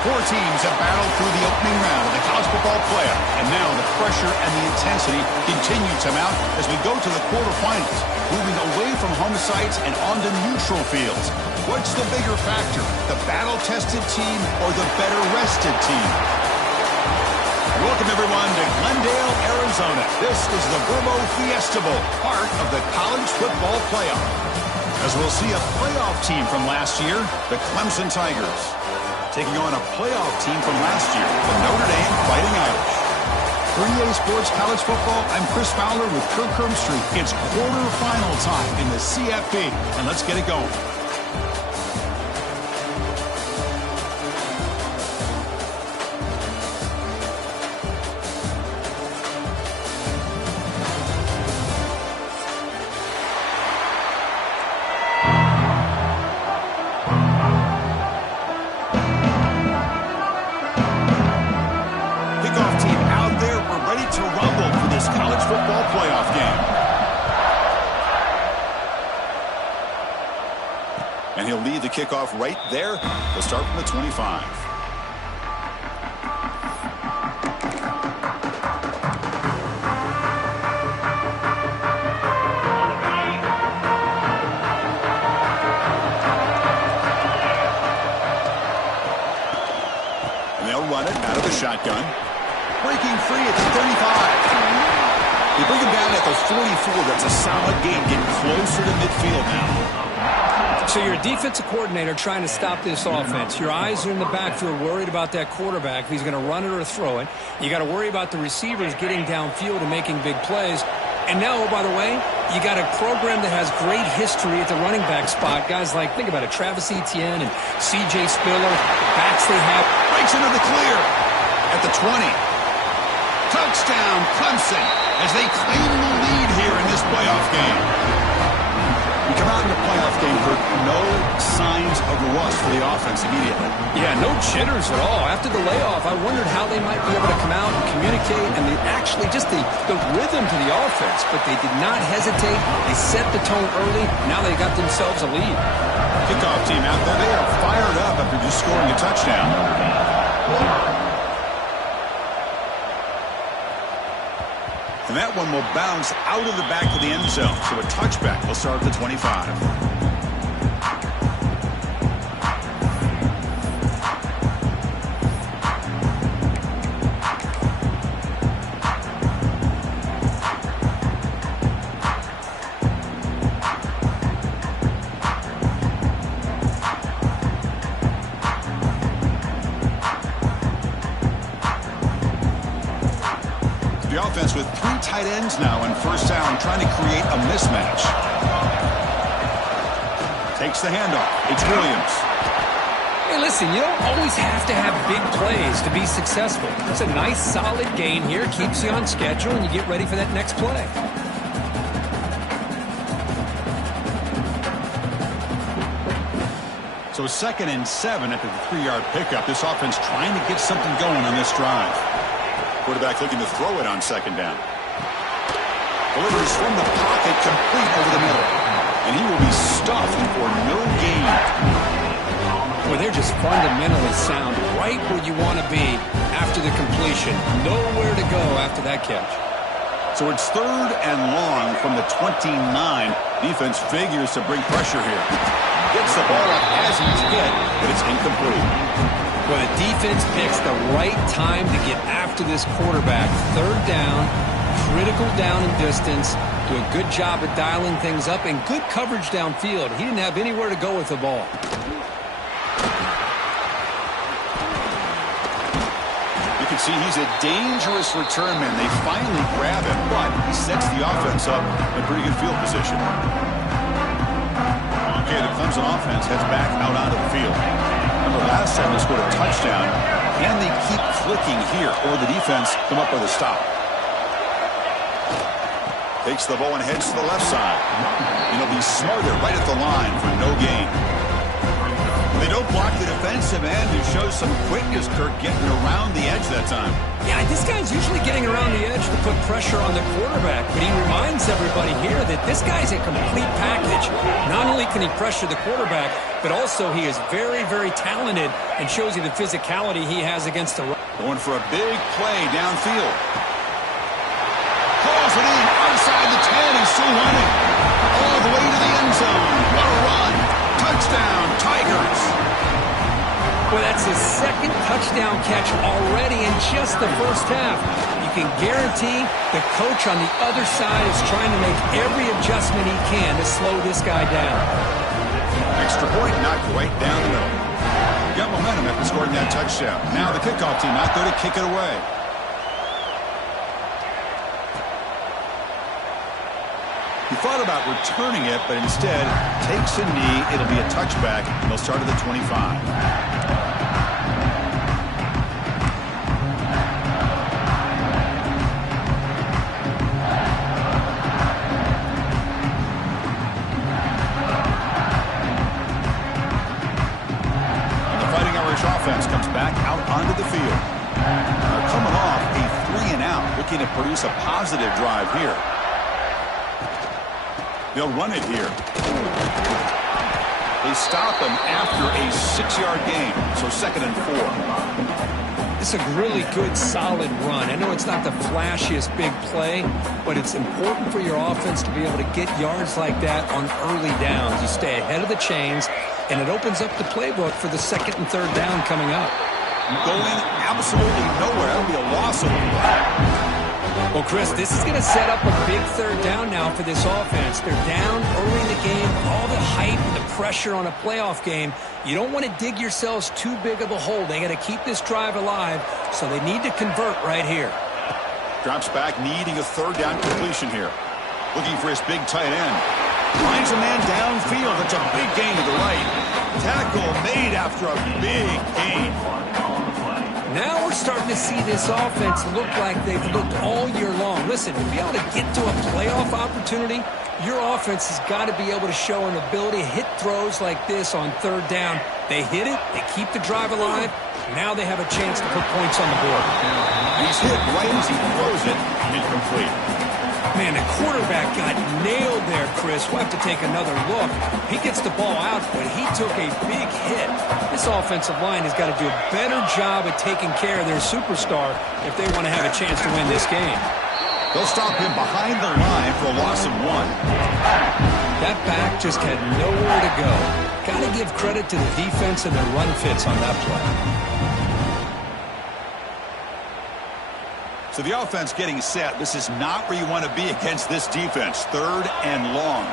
Four teams have battled through the opening round of the college football playoff, and now the pressure and the intensity continue to mount as we go to the quarterfinals, moving away from home sites and onto neutral fields. What's the bigger factor, the battle-tested team or the better-rested team? Welcome, everyone, to Glendale, Arizona. This is the Verbo Fiesta Bowl, part of the college football playoff. As we'll see a playoff team from last year, the Clemson Tigers, taking on a playoff team from last year, the Notre Dame Fighting Irish. For EA Sports College Football, I'm Chris Fowler with Kirk Herbstreit. It's quarterfinal time in the CFP, and let's get it going. And he'll lead the kickoff right there. We'll start from the 25. And they'll run it out of the shotgun. Breaking free at the 35. They bring him down at the 44. That's a solid gain, getting closer to midfield now. So you're a defensive coordinator trying to stop this offense. Your eyes are in the backfield worried about that quarterback, if he's going to run it or throw it. You got to worry about the receivers getting downfield and making big plays. And now, oh, by the way, you got a program that has great history at the running back spot. Guys like, think about it, Travis Etienne and C.J. Spiller, backs they have. Breaks into the clear at the 20. Touchdown, Clemson, as they claim the lead here in this playoff game. We come out in the playoff game, Kirk, no signs of rust for the offense immediately. Yeah, no jitters at all. After the layoff, I wondered how they might be able to come out and communicate, and actually just the rhythm to the offense. But they did not hesitate. They set the tone early. Now they got themselves a lead. Kickoff team out there, they are fired up after just scoring a touchdown. And that one will bounce out of the back of the end zone. So a touchback will start at the 25. Offense with three tight ends now in first down, trying to create a mismatch. Takes the handoff. It's Williams. Hey, listen, you don't always have to have big plays to be successful. It's a nice, solid gain here. Keeps you on schedule, and you get ready for that next play. So 2nd and 7 after the 3-yard pickup. This offense trying to get something going on this drive. Quarterback looking to throw it on 2nd down. Delivers from the pocket, complete over the middle. And he will be stuffed for no gain. Well, they're just fundamentally sound, right where you want to be after the completion. Nowhere to go after that catch. So it's 3rd and long from the 29. Defense figures to bring pressure here. Gets the ball up as he's hit, but it's incomplete. Well, the defense picks the right time to get after this quarterback. 3rd down, critical down and distance. Do a good job of dialing things up and good coverage downfield. He didn't have anywhere to go with the ball. You can see See, he's a dangerous return man. They finally grab him, but he sets the offense up in pretty good field position. Okay, the Clemson offense heads back out onto the field. Remember, last time they scored a touchdown. Can they keep clicking here, or the defense come up with a stop? Takes the ball and heads to the left side. And he'll be smarter right at the line for no gain. They don't block the defensive end. It shows some quickness, Kirk, getting around the edge that time. Yeah, this guy's usually getting around the edge to put pressure on the quarterback, but he reminds everybody here that this guy's a complete package. Not only can he pressure the quarterback, but also he is very, very talented and shows you the physicality he has against the run. Going for a big play downfield. Calls it in outside the 10. He's still running. All the way to the end zone. What a run. Touchdown, Tigers. Well, that's his second touchdown catch already in just the first half. You can guarantee the coach on the other side is trying to make every adjustment he can to slow this guy down. Extra point knocked right down the middle. Got momentum after scoring that touchdown. Now the kickoff team out there to kick it away. He thought about returning it, but instead takes a knee. It'll be a touchback. They'll start at the 25. And the Fighting Irish offense comes back out onto the field. They're coming off a 3-and-out, looking to produce a positive drive here. They'll run it here. They stop him after a 6-yard gain, so 2nd and 4. It's a really good, solid run. I know it's not the flashiest big play, but it's important for your offense to be able to get yards like that on early downs. You stay ahead of the chains, and it opens up the playbook for the 2nd and 3rd down coming up. Going absolutely nowhere. That'll be a loss of a play. Well, Chris, this is going to set up a big 3rd down now for this offense. They're down early in the game. All the hype and the pressure on a playoff game. You don't want to dig yourselves too big of a hole. They got to keep this drive alive, so they need to convert right here. Drops back, needing a 3rd down completion here. Looking for his big tight end. Finds a man downfield. That's a big gain to the right. Tackle made after a big gain. Now we're starting to see this offense look like they've looked all year long. Listen, to be able to get to a playoff opportunity, your offense has got to be able to show an ability to hit throws like this on 3rd down. They hit it, they keep the drive alive. Now they have a chance to put points on the board. He's hit right as he throws it, incomplete. Man, the quarterback got nailed there, Chris. We'll have to take another look. He gets the ball out, but he took a big hit. This offensive line has got to do a better job of taking care of their superstar if they want to have a chance to win this game. They'll stop him behind the line for a loss of 1. That back just had nowhere to go. Got to give credit to the defense and their run fits on that play. So the offense getting set. This is not where you want to be against this defense. 3rd and long.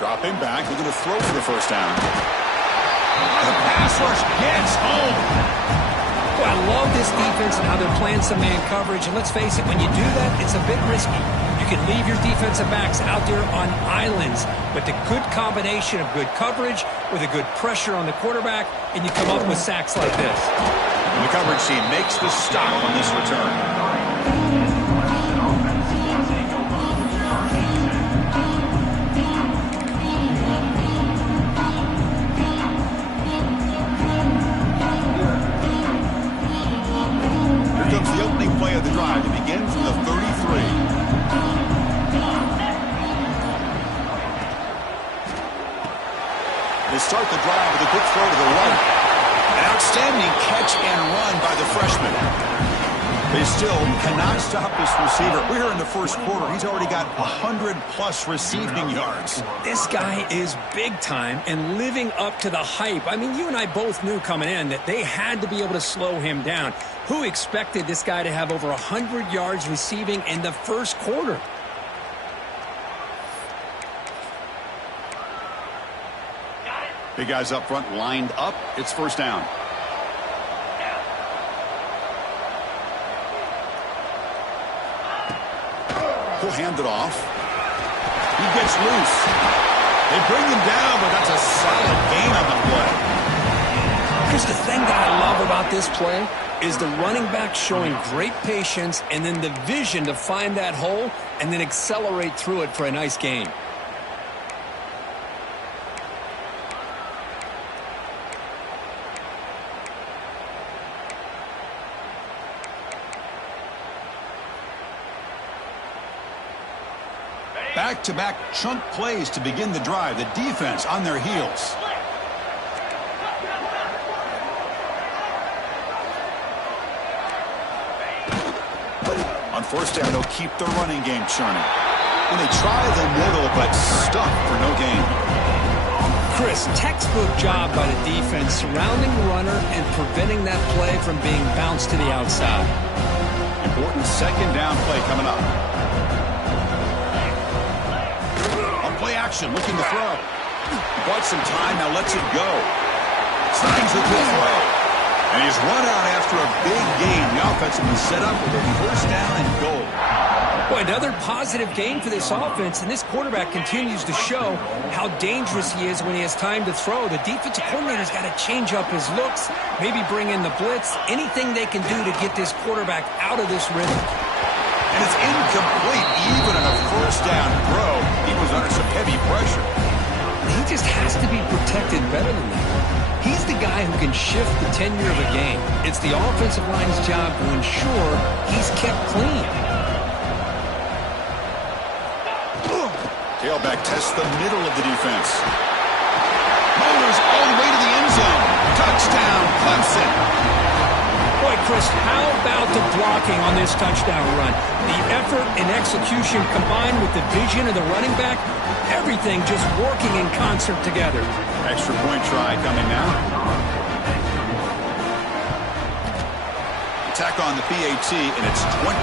Drop him back. We're going to throw for the 1st down. The pass rush gets home. Well, I love this defense and how they're playing some man coverage. And let's face it, when you do that, it's a bit risky. You can leave your defensive backs out there on islands. But the good combination of good coverage with a good pressure on the quarterback, and you come up with sacks like this. And the coverage team makes the stop on this return. Here comes the opening play of the drive to begin from the 33. They start the drive with a quick throw to the right. An outstanding catch and run by the freshman. They still cannot stop this receiver. We're here in the 1st quarter. He's already got 100+ receiving yards. This guy is big time and living up to the hype. I mean, you and I both knew coming in that they had to be able to slow him down. Who expected this guy to have over 100 yards receiving in the 1st quarter? Big guys up front, lined up. It's 1st down. Now, 1st and 10 now He'll hand it off. He gets loose. They bring him down, but that's a solid gain on the play. Here's the thing that I love about this play is the running back showing great patience and then the vision to find that hole and then accelerate through it for a nice gain. Back-to-back chunk plays to begin the drive. The defense on their heels. On first down, they'll keep the running game churning. And they try the middle, but stuck for no gain. Chris, textbook job by the defense surrounding the runner and preventing that play from being bounced to the outside. Important second down play coming up. Play action, looking to throw. He bought some time, now lets it go. Signs a good throw. And he's run out after a big gain. The offense will be set up with a first down and goal. Boy, another positive gain for this offense, and this quarterback continues to show how dangerous he is when he has time to throw. The defensive coordinator's got to change up his looks, maybe bring in the blitz, anything they can do to get this quarterback out of this rhythm. And it's incomplete. Even on a first down throw, he was under some heavy pressure. He just has to be protected better than that. He's the guy who can shift the tenure of a game. It's the offensive line's job to ensure he's kept clean. Tailback tests the middle of the defense. Motors all the way to the end zone. Touchdown, Clemson. Boy, Chris, how about the blocking on this touchdown run? The effort and execution combined with the vision of the running back, everything just working in concert together. Extra point try coming now. Attack on the PAT, and it's 21-0.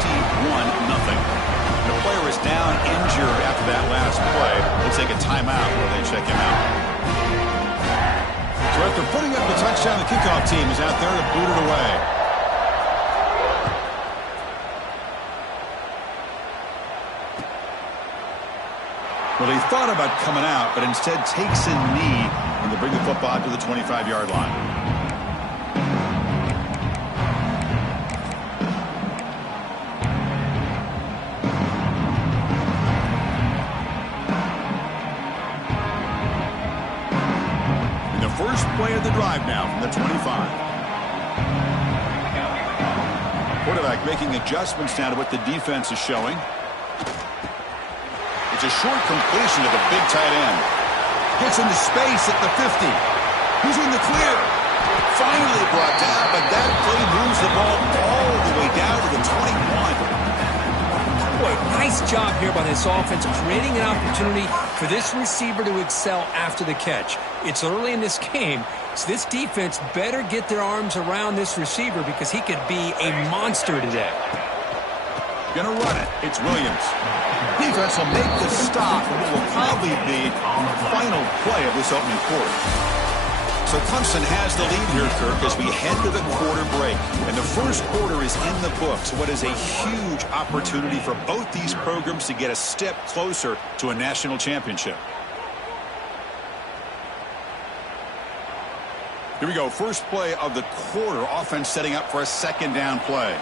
The player is down injured after that last play. They'll take a timeout while they check him out. So after putting up the touchdown, the kickoff team is out there to boot it away. Well, he thought about coming out, but instead takes a knee when they bring the football to the 25-yard line. And the first play of the drive now from the 25. Quarterback making adjustments now to what the defense is showing. It's a short completion to the big tight end. Gets into space at the 50. Who's in the clear? Finally brought down, but that play moves the ball all the way down to the 21. Boy, nice job here by this offense, creating an opportunity for this receiver to excel after the catch. It's early in this game, so this defense better get their arms around this receiver because he could be a monster today. Gonna run it. It's Williams. Defense will make the stop, and it will probably be the final play of this opening quarter. So Clemson has the lead here, Kirk, as we head to the quarter break. And the first quarter is in the books. What is a huge opportunity for both these programs to get a step closer to a national championship. Here we go. First play of the quarter. Offense setting up for a second down play.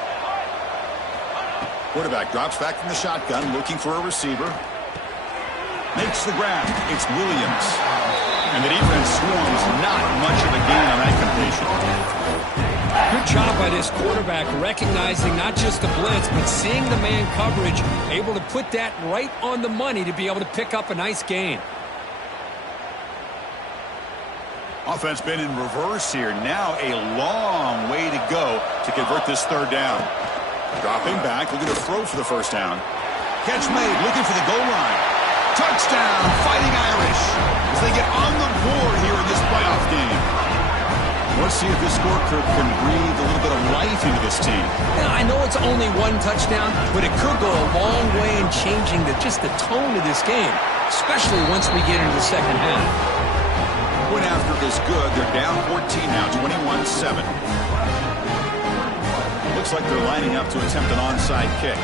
Quarterback drops back from the shotgun, looking for a receiver. Makes the grab. It's Williams. And the defense swarms. Not much of a gain on that completion. Good job by this quarterback recognizing not just the blitz, but seeing the man coverage, able to put that right on the money to be able to pick up a nice gain. Offense been in reverse here. Now a long way to go to convert this third down. Dropping back, looking to throw for the first down. Catch made, looking for the goal line. Touchdown, Fighting Irish, as they get on the board here in this playoff game. Let's see if this scorecard can breathe a little bit of life into this team. Now, I know it's only one touchdown, but it could go a long way in changing just the tone of this game, especially once we get into the second half. Point after is good. They're down 14 now, 21-7. Looks like they're lining up to attempt an onside kick.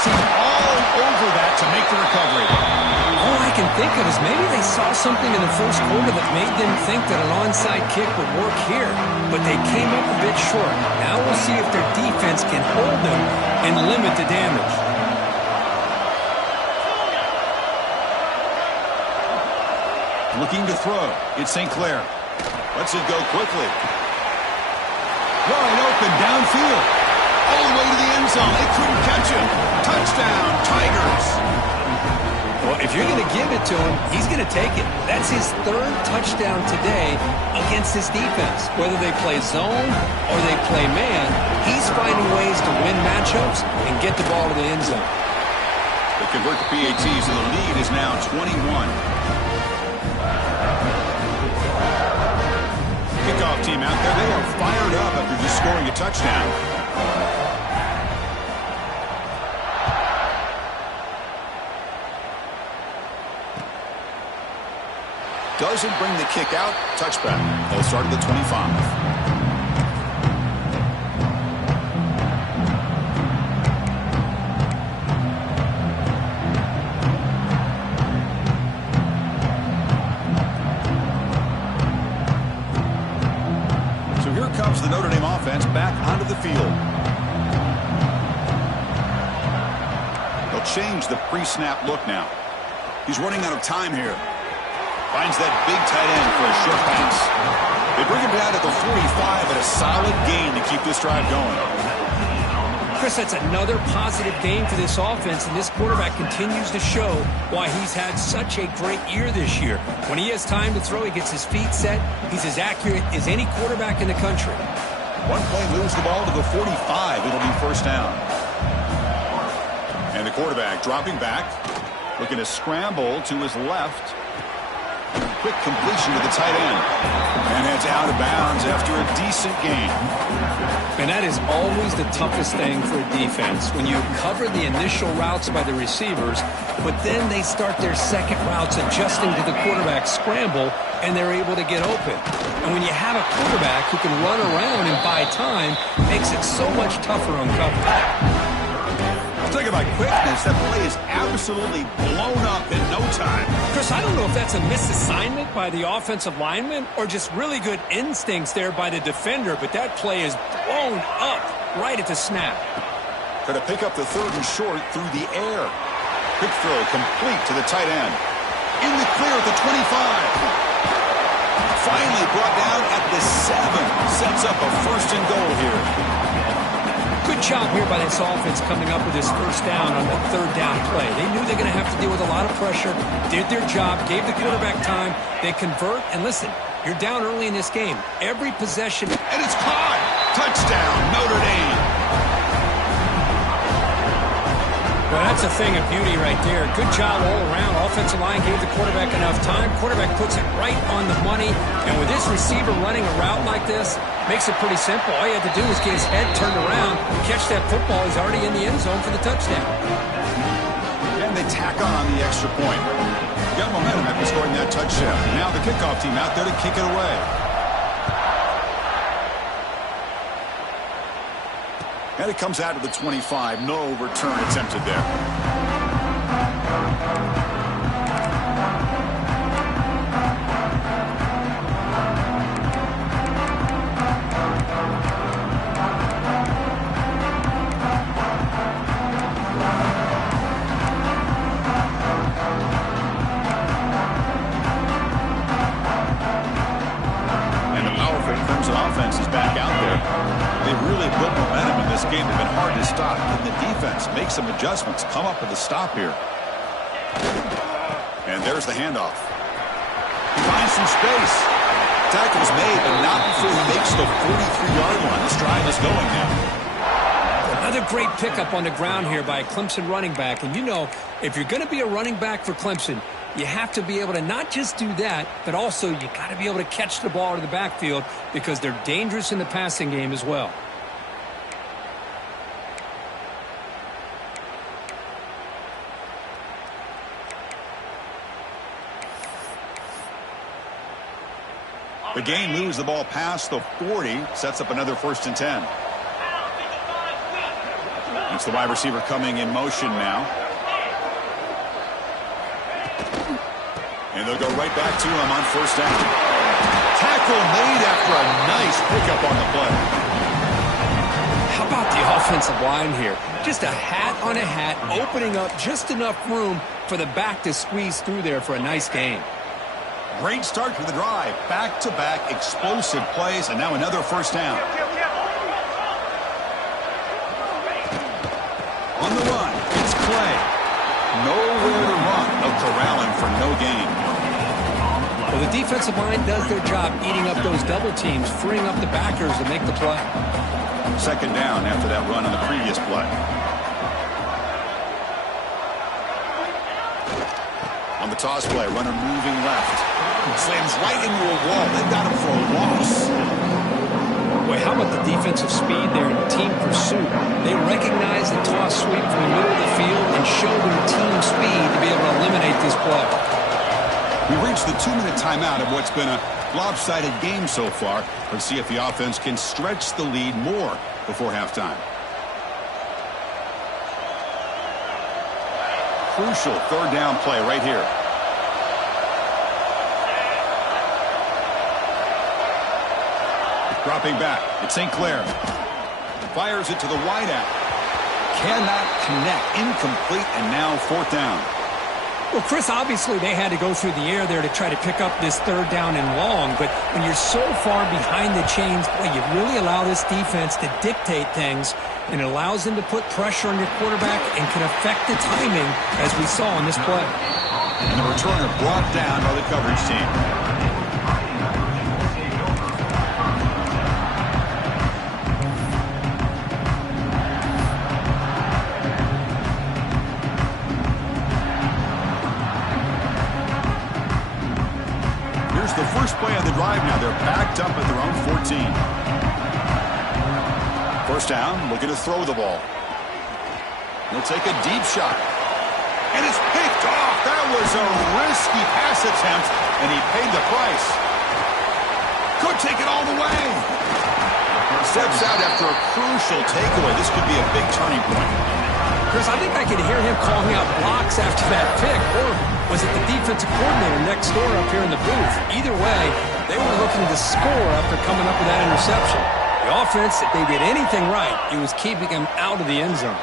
seemed all over that to make the recovery. All I can think of is maybe they saw something in the first quarter that made them think that an onside kick would work here, but they came up a bit short. Now we'll see if their defense can hold them and limit the damage. Looking to throw. It's St. Clair. Lets it go quickly. Wide open downfield. All the way to the end zone. They couldn't catch him. Touchdown, Tigers. Well, if you're going to give it to him, he's going to take it. That's his third touchdown today against this defense. Whether they play zone or they play man, he's finding ways to win matchups and get the ball to the end zone. They convert the PATs, and the lead is now 21. Kickoff team out there. They are fired up after just scoring a touchdown. Doesn't bring the kick out. Touchback. They'll start at the 25. Comes the Notre Dame offense back onto the field. They'll change the pre-snap look now. He's running out of time here. Finds that big tight end for a short pass. They bring him down to the 45 at a solid gain to keep this drive going. Chris, that's another positive game for this offense, and this quarterback continues to show why he's had such a great year this year. When he has time to throw, he gets his feet set. He's as accurate as any quarterback in the country. One play moves the ball to the 45. It'll be first down. And the quarterback dropping back, looking to scramble to his left. Quick completion to the tight end. And heads out of bounds after a decent gain. And that is always the toughest thing for a defense, when you cover the initial routes by the receivers, but then they start their second routes adjusting to the quarterback's scramble, and they're able to get open. And when you have a quarterback who can run around and buy time, it makes it so much tougher on coverage. Talk about quickness. That play is absolutely blown up in no time. Chris, I don't know if that's a misassignment by the offensive lineman or just really good instincts there by the defender, but that play is blown up right at the snap. Try to pick up the third and short through the air. Quick throw complete to the tight end. In the clear at the 25. Finally brought down at the 7. Sets up a first and goal here. Good job here by this offense coming up with this first down on the third down play. They knew they're going to have to deal with a lot of pressure, did their job, gave the quarterback time. They convert, and listen, you're down early in this game. Every possession. And it's caught. Touchdown, Notre Dame. Well, that's a thing of beauty right there. Good job all around. Offensive line gave the quarterback enough time. Quarterback puts it right on the money. And with this receiver running a route like this, makes it pretty simple. All you have to do is get his head turned around, catch that football. He's already in the end zone for the touchdown. And they tack on the extra point. Got momentum after scoring that touchdown. Now the kickoff team out there to kick it away. And it comes out to the 25. No return attempted there. And the powerful Crimson offense is back out there. They've really built momentum in this game. They've been hard to stop. Can the defense make some adjustments, come up with a stop here? And there's the handoff. He finds some space. Tackle's made, but not before he makes the 43-yard line. This drive is going now. Another great pickup on the ground here by a Clemson running back. And you know, if you're going to be a running back for Clemson, you have to be able to not just do that, but also you got to be able to catch the ball in the backfield because they're dangerous in the passing game as well. The game moves the ball past the 40, sets up another 1st and 10. Watch the wide receiver coming in motion now. And they'll go right back to him on first down. Tackle made after a nice pickup on the play. How about the offensive line here? Just a hat on a hat, opening up just enough room for the back to squeeze through there for a nice gain. Great start to the drive. Back-to-back explosive plays, and now another first down. On the run, it's Clay. Nowhere to run. No corralling for no gain. Well, the defensive line does their job eating up those double teams, freeing up the backers to make the play. Second down after that run on the previous play. On the toss play, runner moving left. Slams right into a wall. They got him for a loss. Boy, how about the defensive speed there in team pursuit? They recognize the toss sweep from the middle of the field and show their team speed to be able to eliminate this play. We reached the 2-minute timeout of what's been a lopsided game so far. Let's see if the offense can stretch the lead more before halftime. Crucial third down play right here. Dropping back, it's St. Clair. Fires it to the wideout. Cannot connect, incomplete, and now fourth down. Well, Chris, obviously they had to go through the air there to try to pick up this third down and long, but when you're so far behind the chains, boy, you really allow this defense to dictate things, and it allows them to put pressure on your quarterback and can affect the timing, as we saw in this play. And the returner brought down by the coverage team. The first play of the drive now. They're backed up at their own 14. First down, looking to throw the ball. He'll take a deep shot. And it's picked off. That was a risky pass attempt, and he paid the price. Could take it all the way. Steps out after a crucial takeaway. This could be a big turning point. Chris, I think I could hear him calling out blocks after that pick, or was it the defensive coordinator next door up here in the booth? Either way, they were looking to score after coming up with that interception. The offense, if they did anything right, it was keeping him out of the end zone.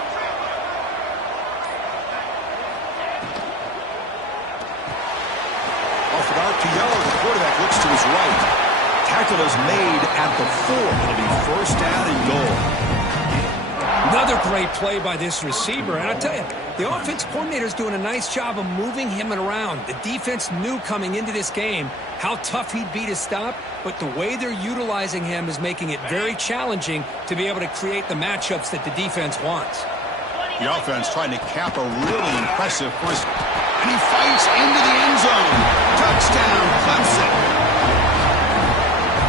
Off dark to yellow, the quarterback looks to his right. Tackle is made at the 4. It'll be first down and goal. Another great play by this receiver. And I tell you, the offense coordinator's doing a nice job of moving him around. The defense knew coming into this game how tough he'd be to stop, but the way they're utilizing him is making it very challenging to be able to create the matchups that the defense wants. The offense trying to cap a really impressive first. And he fights into the end zone. Touchdown, Clemson.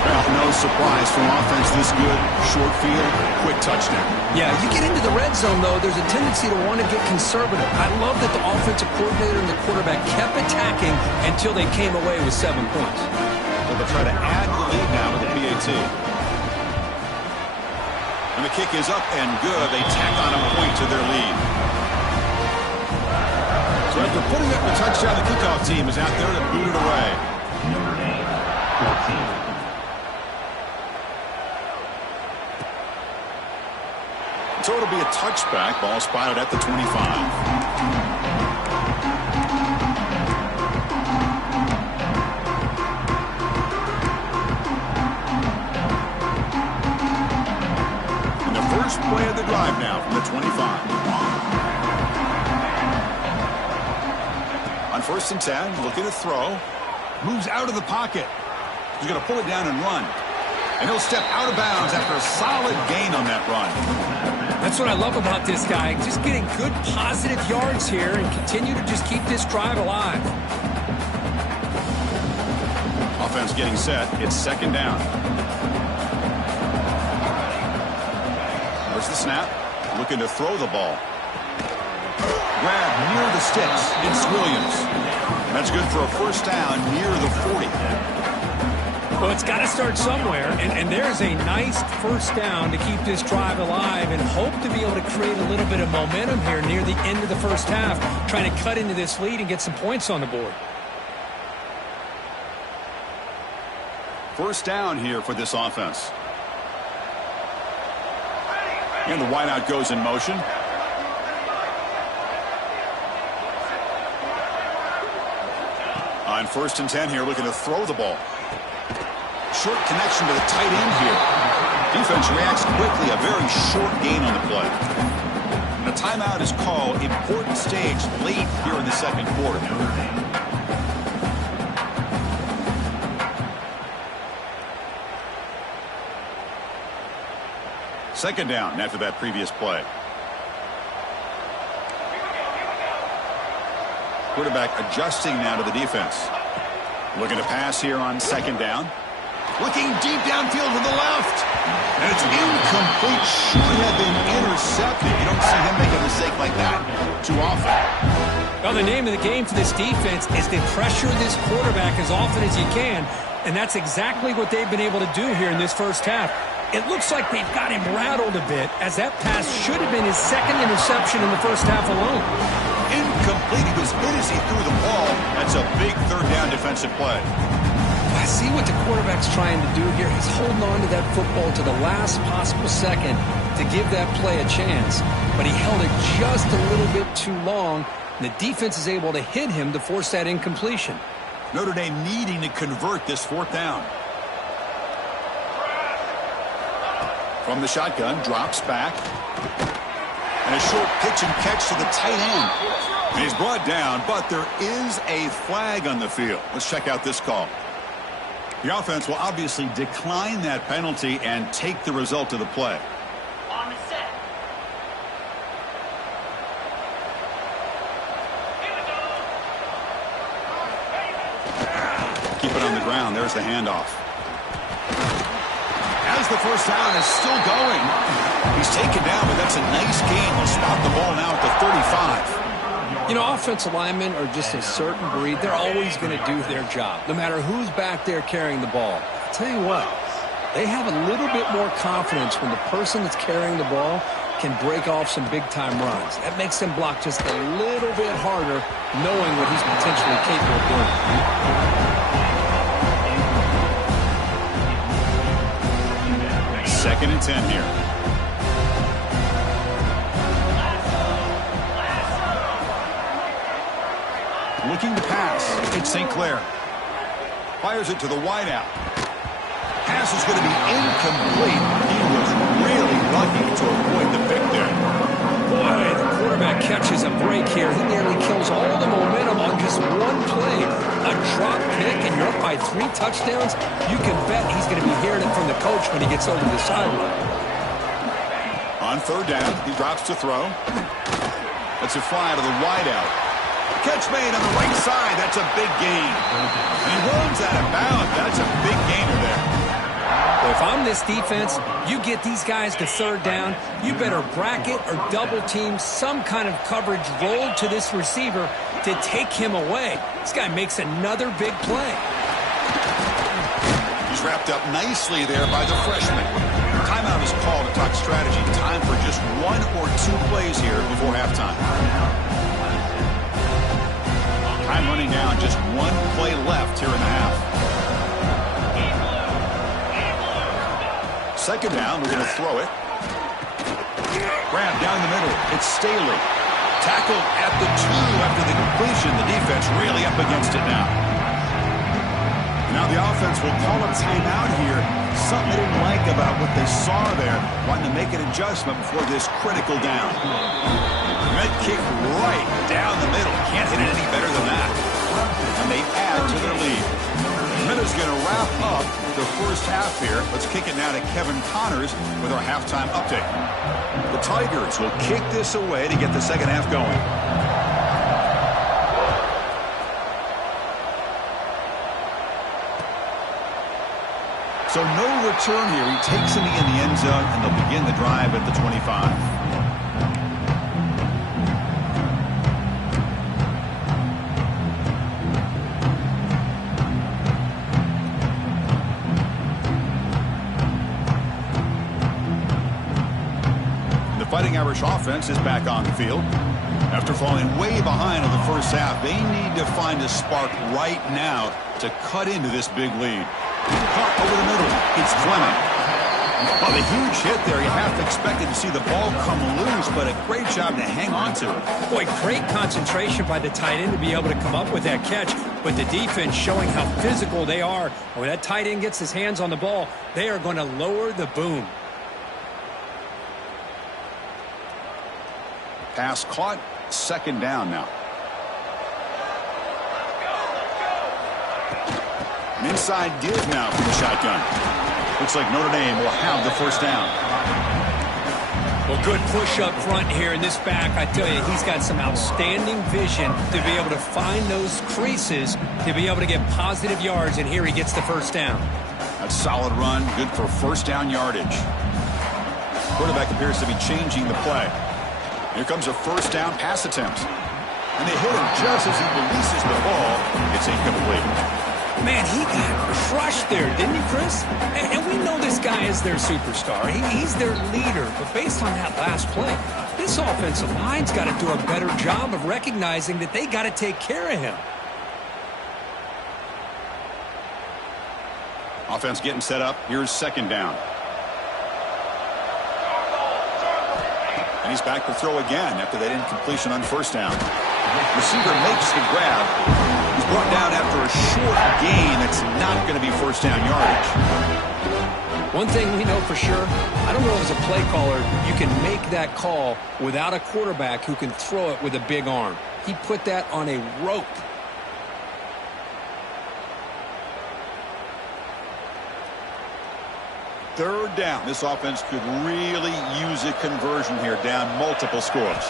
Well, no surprise from offense this good. Short field, quick touchdown. Yeah, you get into the red zone, though, there's a tendency to want to get conservative. I love that the offensive coordinator and the quarterback kept attacking until they came away with 7 points. Well, they'll try to add the lead now with the PAT. And the kick is up and good. They tack on a point to their lead. So after putting up the touchdown, the kickoff team is out there to boot it away. Number 8, 14. So it'll be a touchback. Ball spotted at the 25. And the first play of the drive now from the 25. On first and 10, looking to throw. Moves out of the pocket. He's going to pull it down and run. And he'll step out of bounds after a solid gain on that run. That's what I love about this guy. Just getting good positive yards here and continue to just keep this drive alive. Offense getting set. It's second down. There's the snap. Looking to throw the ball. Grab near the sticks. It's Williams. That's good for a first down near the 40. Well, it's got to start somewhere, and there's a nice first down to keep this drive alive and hope to be able to create a little bit of momentum here near the end of the first half, trying to cut into this lead and get some points on the board. First down here for this offense. And the wideout goes in motion. On 1st and 10 here, looking to throw the ball. Short connection to the tight end here. Defense reacts quickly, a very short gain on the play. And a timeout is called. Important stage late here in the second quarter. Second down after that previous play. Quarterback adjusting now to the defense. Looking to pass here on second down. Looking deep downfield to the left. And it's incomplete. Should have been intercepted. You don't see him make a mistake like that too often. Well, the name of the game for this defense is to pressure this quarterback as often as you can. And that's exactly what they've been able to do here in this first half. It looks like they've got him rattled a bit, as that pass should have been his second interception in the first half alone. Incomplete. He was hit as he threw the ball. That's a big third down defensive play. I see what the quarterback's trying to do here. He's holding on to that football to the last possible second to give that play a chance. But he held it just a little bit too long. And the defense is able to hit him to force that incompletion. Notre Dame needing to convert this fourth down. From the shotgun, drops back. And a short pitch and catch to the tight end. And he's brought down, but there is a flag on the field. Let's check out this call. The offense will obviously decline that penalty and take the result of the play. On the set. Keep it on the ground. There's the handoff. As the first down is still going. He's taken down, but that's a nice gain. He'll spot the ball now at the 35. You know, offensive linemen are just a certain breed. They're always going to do their job, no matter who's back there carrying the ball. I'll tell you what, they have a little bit more confidence when the person that's carrying the ball can break off some big-time runs. That makes them block just a little bit harder, knowing what he's potentially capable of doing. Second and 10 here. Looking to pass. It's St. Clair. Fires it to the wideout. Pass is going to be incomplete. He was really lucky to avoid the pick there. Boy, the quarterback catches a break here. He nearly kills all the momentum on just one play. A drop pick, and you're up by 3 touchdowns. You can bet he's going to be hearing it from the coach when he gets over the sideline. On third down, he drops to throw. That's a fly to the wideout. Catch made on the right side. That's a big gain. And he runs out of bounds. That's a big gainer there. Well, if I'm this defense, you get these guys to third down, you better bracket or double team some kind of coverage rolled to this receiver to take him away. This guy makes another big play. He's wrapped up nicely there by the freshman. Timeout is called to talk strategy. Time for just 1 or 2 plays here before halftime. Time running down, just 1 play left here in the half. Second down, we're going to throw it. Grab down the middle. It's Staley. Tackled at the 2 after the completion. The defense really up against it now. Now the offense will call a timeout here. Something they didn't like about what they saw there. Wanting to make an adjustment before this critical down. Med kick right down the middle. Can't hit it any better than that. And they add to their lead. Minna's going to wrap up the first half here. Let's kick it now to Kevin Connors with our halftime update. The Tigers will kick this away to get the second half going. So no return here. He takes him in the end zone, and they'll begin the drive at the 25. Fighting Irish offense is back on the field. After falling way behind in the first half, they need to find a spark right now to cut into this big lead. Caught over the middle. It's Fleming. Well, the huge hit there, you have to expect to see the ball come loose, but a great job to hang on to it. Boy, great concentration by the tight end to be able to come up with that catch, but the defense showing how physical they are. When that tight end gets his hands on the ball, they are going to lower the boom. Pass caught, second down now. An inside give now from the shotgun. Looks like Notre Dame will have the first down. Well, good push up front here in this back. I tell you, he's got some outstanding vision to be able to find those creases, to be able to get positive yards, and here he gets the first down. A solid run, good for first down yardage. Quarterback appears to be changing the play. Here comes a first down pass attempt. And they hit him just as he releases the ball. It's incomplete. Man, he got crushed there, didn't he, Chris? And we know this guy is their superstar. He's their leader. But based on that last play, this offensive line's got to do a better job of recognizing that they got to take care of him. Offense getting set up. Here's second down. And he's back to throw again after that incompletion on first down. Receiver makes the grab. He's brought down after a short gain. That's not going to be first down yardage. One thing we know for sure, I don't know if as a play caller you can make that call without a quarterback who can throw it with a big arm. He put that on a rope. Third down. This offense could really use a conversion here, down multiple scores.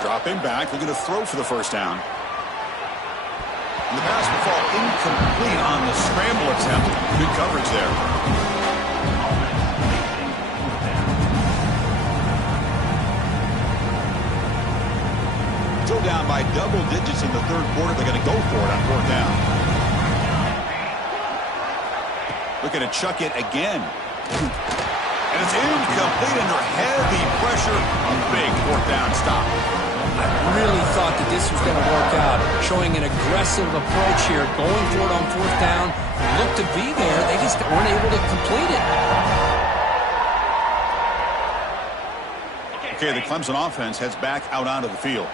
Dropping back, looking to throw for the first down. And the pass will fall incomplete on the scramble attempt. Good coverage there. Still down by double digits in the third quarter. They're going to go for it on fourth down. Looking to chuck it again. And it's incomplete under heavy pressure. A big fourth down stop. I really thought that this was going to work out, showing an aggressive approach here, going for it on fourth down. Looked to be there. They just weren't able to complete it. Okay, the Clemson offense heads back out onto the field.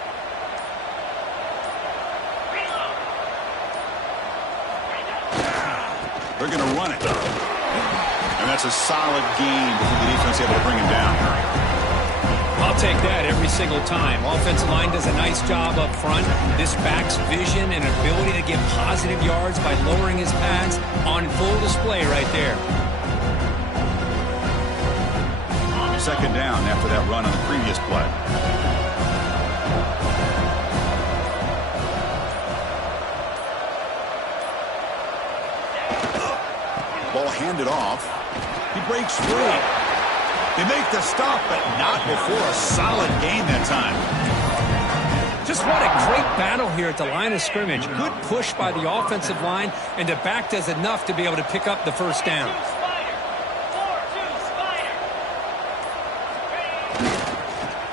They're going to run it. And that's a solid gain before the defense able to bring him down. I'll take that every single time. Offensive line does a nice job up front. This back's vision and ability to get positive yards by lowering his pads on full display right there. Second down after that run on the previous play. Ball handed off. He breaks free. They make the stop, but not before a solid gain that time. Just what a great battle here at the line of scrimmage. Good push by the offensive line, and the back does enough to be able to pick up the first down.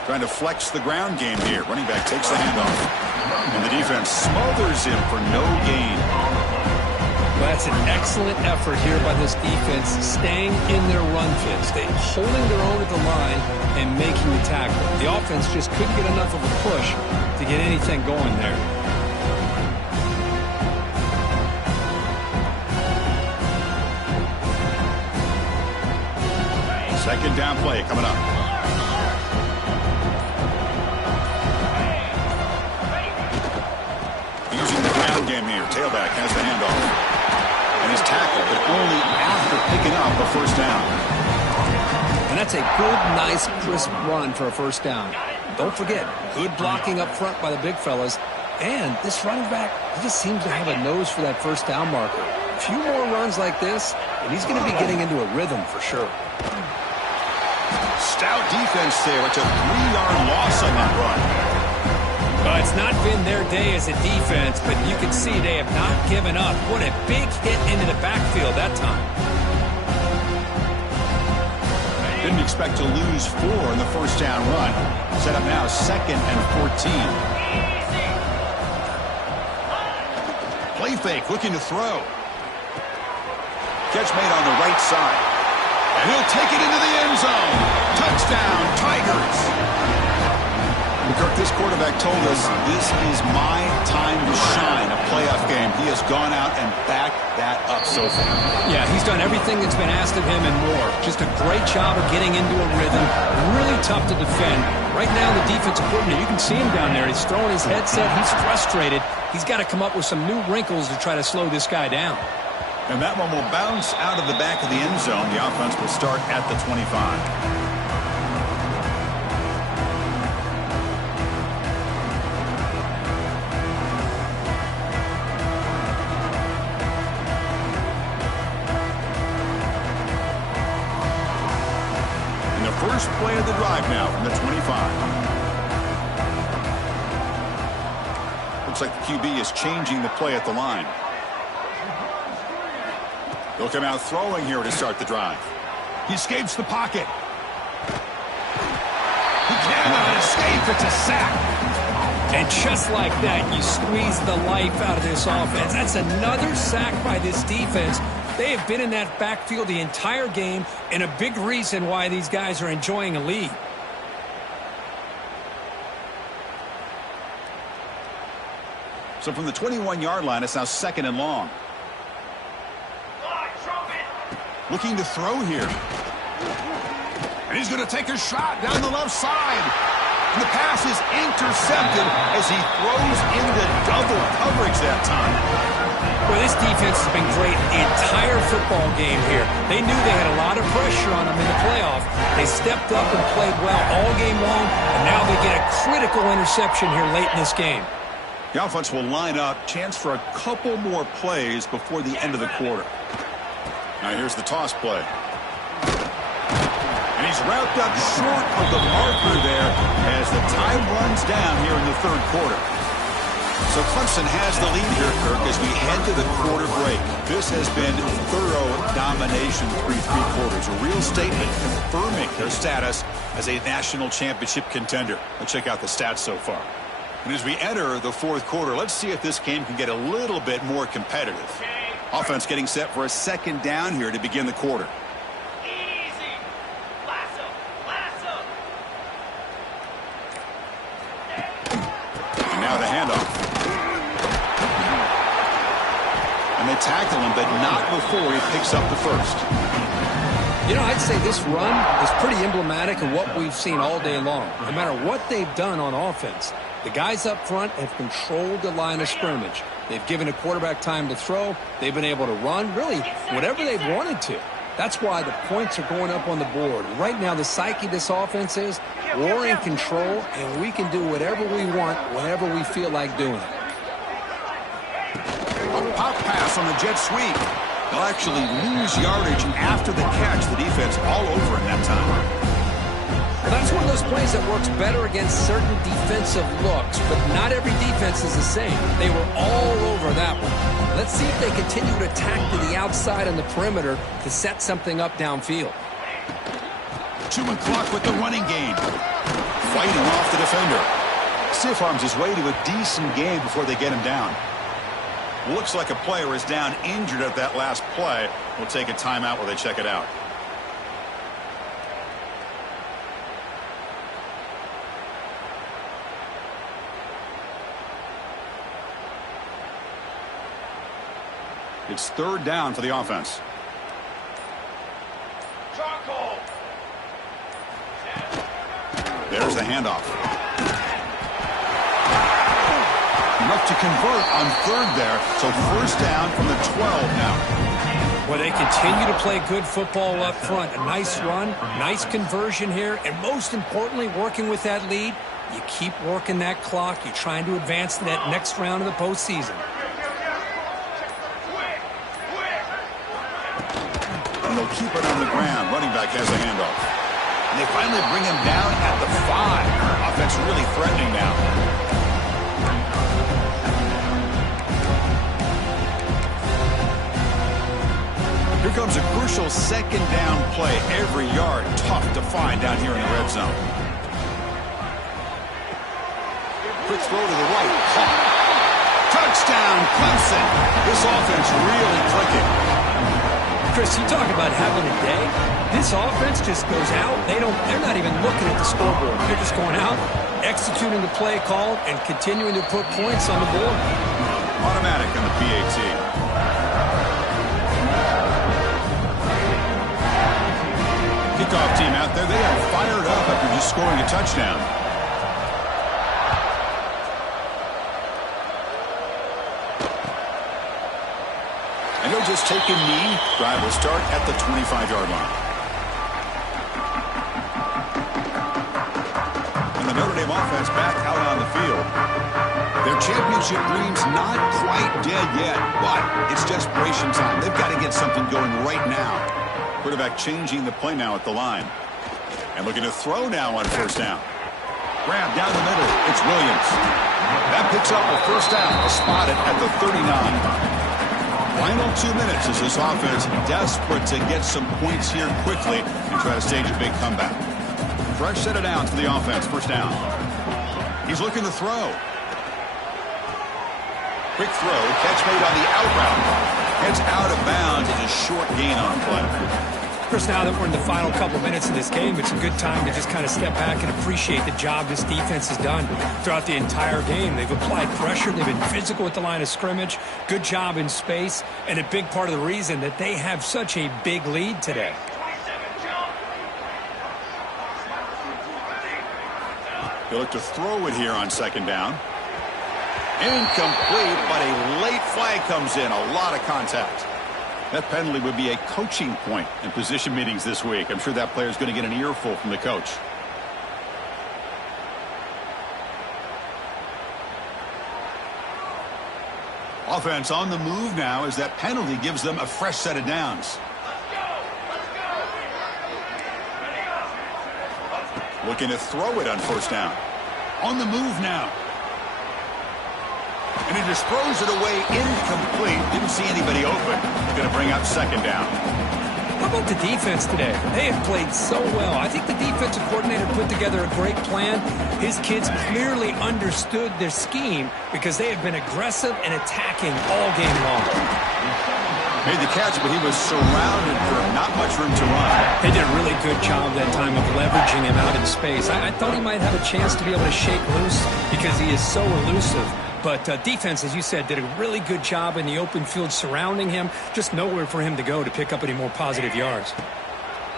Trying to flex the ground game here. Running back takes the handoff. And the defense smothers him for no gain. Well, that's an excellent effort here by this defense, staying in their run fits. They holding their own at the line and making the tackle. The offense just couldn't get enough of a push to get anything going there. Second down play coming up. Using the ground game here. Tailback has the handoff. And his tackle, but only after picking up a first down. And that's a good, nice, crisp run for a first down. Don't forget, good blocking up front by the big fellas. And this running back, he just seems to have a nose for that first down marker. A few more runs like this, and he's going to be getting into a rhythm for sure. Stout defense there. It's a 3-yard loss on that run. Well, it's not been their day as a defense, but you can see they have not given up. What a big hit into the backfield that time. Didn't expect to lose 4 in the first down run. Set up now 2nd and 14. Play fake, looking to throw. Catch made on the right side. And he'll take it into the end zone. Touchdown, Tigers. Kirk, this quarterback told us this is my time to shine, a playoff game. He has gone out and backed that up so far. Yeah, he's done everything that's been asked of him and more. Just a great job of getting into a rhythm. Really tough to defend. Right now, the defensive coordinator, you can see him down there. He's throwing his headset. He's frustrated. He's got to come up with some new wrinkles to try to slow this guy down. And that one will bounce out of the back of the end zone. The offense will start at the 25. First play of the drive now from the 25. Looks like the QB is changing the play at the line. He'll come out throwing here to start the drive. He escapes the pocket. He cannot escape. It's a sack. And just like that, you squeeze the life out of this offense. That's another sack by this defense. They have been in that backfield the entire game, and a big reason why these guys are enjoying a lead. So from the 21-yard line, it's now 2nd and long. Looking to throw here. And he's going to take a shot down the left side. And the pass is intercepted as he throws into double coverage that time. Well, this defense has been great the entire football game here. They knew they had a lot of pressure on them in the playoff. They stepped up and played well all game long, and now they get a critical interception here late in this game. The offense will line up. Chance for a couple more plays before the end of the quarter. Now here's the toss play. And he's wrapped up short of the marker there as the time runs down here in the 3rd quarter. So Clemson has the lead here, Kirk, as we head to the quarter break. This has been thorough domination through 3 quarters. A real statement confirming their status as a national championship contender. Let's check out the stats so far. And as we enter the 4th quarter, let's see if this game can get a little bit more competitive. Offense getting set for a 2nd down here to begin the quarter. And now the handoff. And they tackle him, but not before he picks up the first. You know, I'd say this run is pretty emblematic of what we've seen all day long. No matter what they've done on offense, the guys up front have controlled the line of scrimmage. They've given a quarterback time to throw. They've been able to run, really, whatever they've wanted to. That's why the points are going up on the board. Right now, the psyche of this offense is we're in control, and we can do whatever we want whenever we feel like doing it. A pop pass on the jet sweep. They'll actually lose yardage after the catch. The defense all over in that time. Well, that's one of those plays that works better against certain defensive looks, but not every defense is the same. They were all over that one. Let's see if they continue to attack to the outside on the perimeter to set something up downfield. 2 o'clock with the running game. Fighting off the defender. Stiff arms his way to a decent game before they get him down. Looks like a player is down injured at that last play. We'll take a timeout while they check it out. It's 3rd down for the offense. There's the handoff. Enough to convert on 3rd there. So 1st down from the 12 now. Well, they continue to play good football up front. A nice run, nice conversion here, and most importantly, working with that lead, you keep working that clock. You're trying to advance to that next round of the postseason. And they'll keep it on the ground. Running back has a handoff. And they finally bring him down at the 5. Offense really threatening now. Here comes a crucial second down play. Every yard tough to find down here in the red zone. Quick throw to the right. Caught. Touchdown, Clemson. This offense really clicking. Chris, you talk about having a day. This offense just goes out. They're not even looking at the scoreboard. They're just going out, executing the play call, and continuing to put points on the board. Automatic on the PAT. Kickoff team out there. They are fired up after just scoring a touchdown. And they'll just take a knee. Drive will start at the 25-yard line. And the Notre Dame offense back out on the field. Their championship dreams not quite dead yet, but it's desperation time. They've got to get something going right now. Quarterback changing the play now at the line. And looking to throw now on first down. Grab down the middle. It's Williams. That picks up a first down. Spotted at the 39. Final 2 minutes as this offense desperate to get some points here quickly and try to stage a big comeback. Fresh set of downs for the offense. First down. He's looking to throw. Quick throw. Catch made on the out route. Heads out of bounds. It's a short gain on the play. Chris, now that we're in the final couple minutes of this game, it's a good time to just kind of step back and appreciate the job this defense has done throughout the entire game. They've applied pressure. They've been physical at the line of scrimmage. Good job in space. And a big part of the reason that they have such a big lead today. They look to throw it here on second down. Incomplete, but a late flag comes in. A lot of contact. That penalty would be a coaching point in position meetings this week. I'm sure that player is going to get an earful from the coach. Offense on the move now as that penalty gives them a fresh set of downs. Looking to throw it on first down. On the move now. And he just throws it away incomplete. Didn't see anybody open. Going to bring up second down. How about the defense today? They have played so well. I think the defensive coordinator put together a great plan. His kids clearly understood their scheme because they have been aggressive and attacking all game long. Made the catch, but he was surrounded for not much room to run. They did a really good job that time of leveraging him out in space. I thought he might have a chance to be able to shake loose because he is so elusive. But defense, as you said, did a really good job in the open field surrounding him. Just nowhere for him to go to pick up any more positive yards.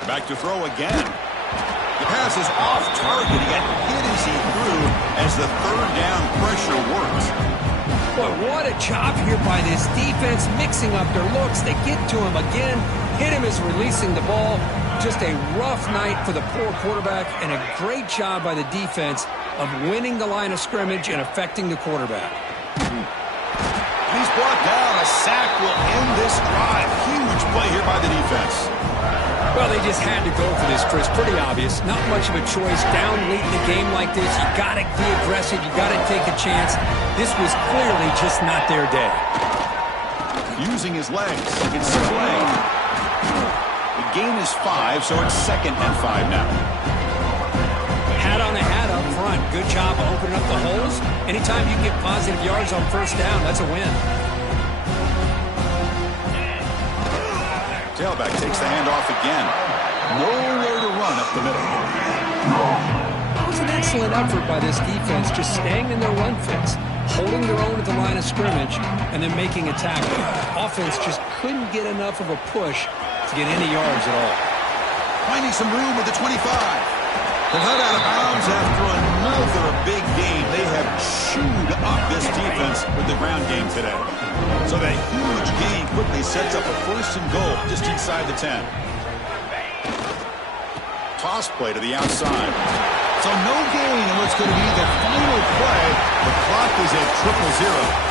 Back to throw again. The pass is off target. He got hit as he threw as the third down pressure worked. Boy, what a job here by this defense, mixing up their looks. They get to him again, hit him as releasing the ball. Just a rough night for the poor quarterback, and a great job by the defense of winning the line of scrimmage and affecting the quarterback. He's brought down. A sack will end this drive. Huge play here by the defense. Well, they just had to go for this, Chris. Pretty obvious. Not much of a choice. Down late in the game like this, you got to be aggressive. You got to take a chance. This was clearly just not their day. Using his legs. It's Slay. The gain is 5, so it's 2nd and 5 now. Hat on a hat up front. Good job opening up the holes. Anytime you get positive yards on first down, that's a win. Tailback takes the handoff again. Nowhere to run up the middle. It was an excellent effort by this defense, just staying in their run fits, holding their own at the line of scrimmage, and then making a tackle. Offense just couldn't get enough of a push to get any yards at all. Finding some room with the 25. They're not out of bounds after another big game. They have chewed up this defense with the ground game today. So that huge gain quickly sets up a 1st and goal just inside the 10. Toss play to the outside. So no gain in what's going to be the final play. The clock is at 0-0.